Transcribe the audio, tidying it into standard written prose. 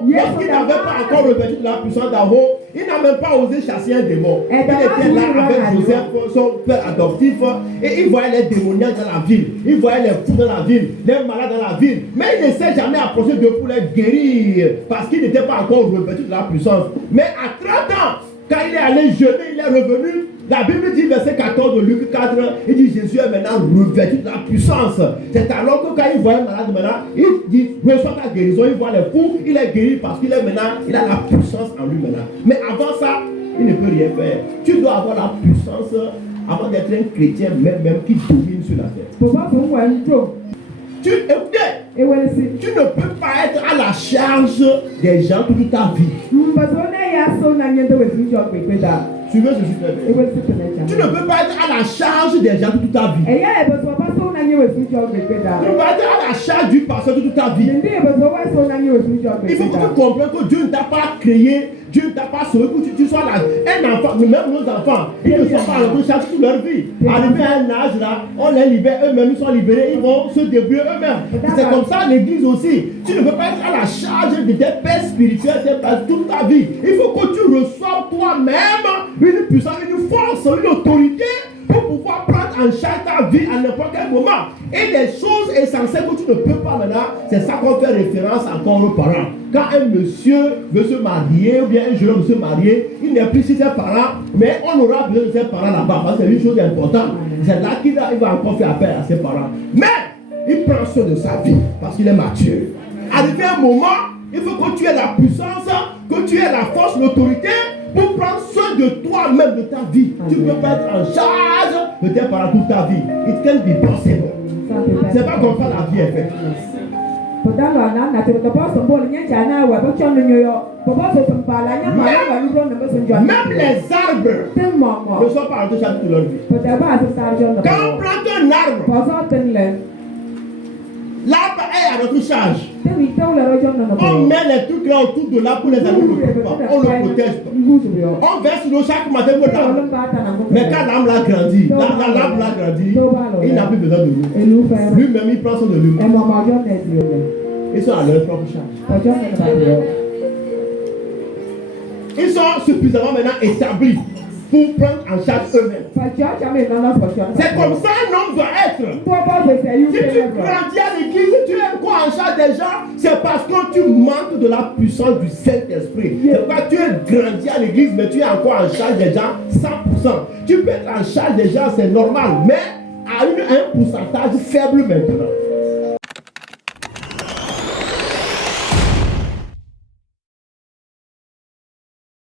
haut, lorsqu'il n'avait pas encore revêtu de la puissance d'en haut, il n'a même pas osé chasser un démon. Il était là avec Joseph, son père adoptif, et il voyait les démoniaques dans la ville, il voyait les fous dans la ville, les malades dans la ville, mais il ne s'est jamais approché d'eux pour les guérir, parce qu'il n'était pas encore revêtu de la puissance. Mais à 30 ans, quand il est allé jeûner, il est revenu. La Bible dit, verset 14 de Luc 4, il dit Jésus est maintenant revêtu de la puissance. C'est alors que quand il voit un malade maintenant, il dit reçois ta guérison, il voit les fous, il est guéri parce qu'il est maintenant, il a la puissance en lui maintenant. Mais avant ça, il ne peut rien faire. Tu dois avoir la puissance avant d'être un chrétien même qui domine sur la terre. Écoutez, tu ne peux pas être à la charge des gens toute ta vie. Tu veux ceci très bien. Tu ne peux pas être à la charge des gens toute ta vie. Tu ne peux pas être à la charge du pasteur toute ta vie. Il faut que tu comprennes que Dieu ne t'a pas créé, Dieu ne t'a pas sauvé pour que tu sois là. Un enfant, même nos enfants, ils ne sont pas en charge toute leur vie. Arrivé à un âge là, on les libère eux-mêmes, ils sont libérés, ils vont se débrouiller eux-mêmes. C'est comme ça l'église aussi. Tu ne peux pas être à la charge de tes pères spirituels toute ta vie. Il faut que tu reçoives toi-même une puissance, une force, une autorité pour pouvoir prendre en charge ta vie à n'importe quel moment. Et les choses essentielles que tu ne peux pas maintenant, c'est ça qu'on fait référence encore aux parents. Quand un monsieur veut se marier, ou bien un jeune homme veut se marier, il n'est plus chez ses parents, mais on aura besoin de ses parents là-bas, parce que c'est une chose importante. C'est là qu'il va encore faire appel à ses parents. Mais il prend soin de sa vie, parce qu'il est mature. Arrivé un moment, il faut que tu aies la puissance, que tu aies la force, l'autorité, pour prendre soin de toi-même, de ta vie. Tu ne peux pas être en charge de tes parents toute ta vie. It can be possible. C'est pas comme ça la vie est faite. Même les arbres ne sont pas en charge de leur vie. Quand on prend un arbre, l'arbre est à notre charge. On met les trucs là autour de l'arbre pour les animaux ne peuvent pas. On le protège pas. On verse l'eau chaque matin pour l'arbre. Mais quand l'arbre a grandi, l'arbre a grandi, il n'a plus besoin de l'eau. Lui-même, il prend soin de lui-même. Ils sont à leur propre charge. Ils sont suffisamment maintenant établis pour prendre en charge eux-mêmes. C'est comme ça un homme doit être. Si tu grandis à l'église, tu es encore en charge des gens, c'est parce que tu manques de la puissance du Saint-Esprit. C'est pourquoi tu es grandi à l'église, mais tu es encore en charge des gens 100%. Tu peux être en charge des gens, c'est normal, mais à un pourcentage faible maintenant.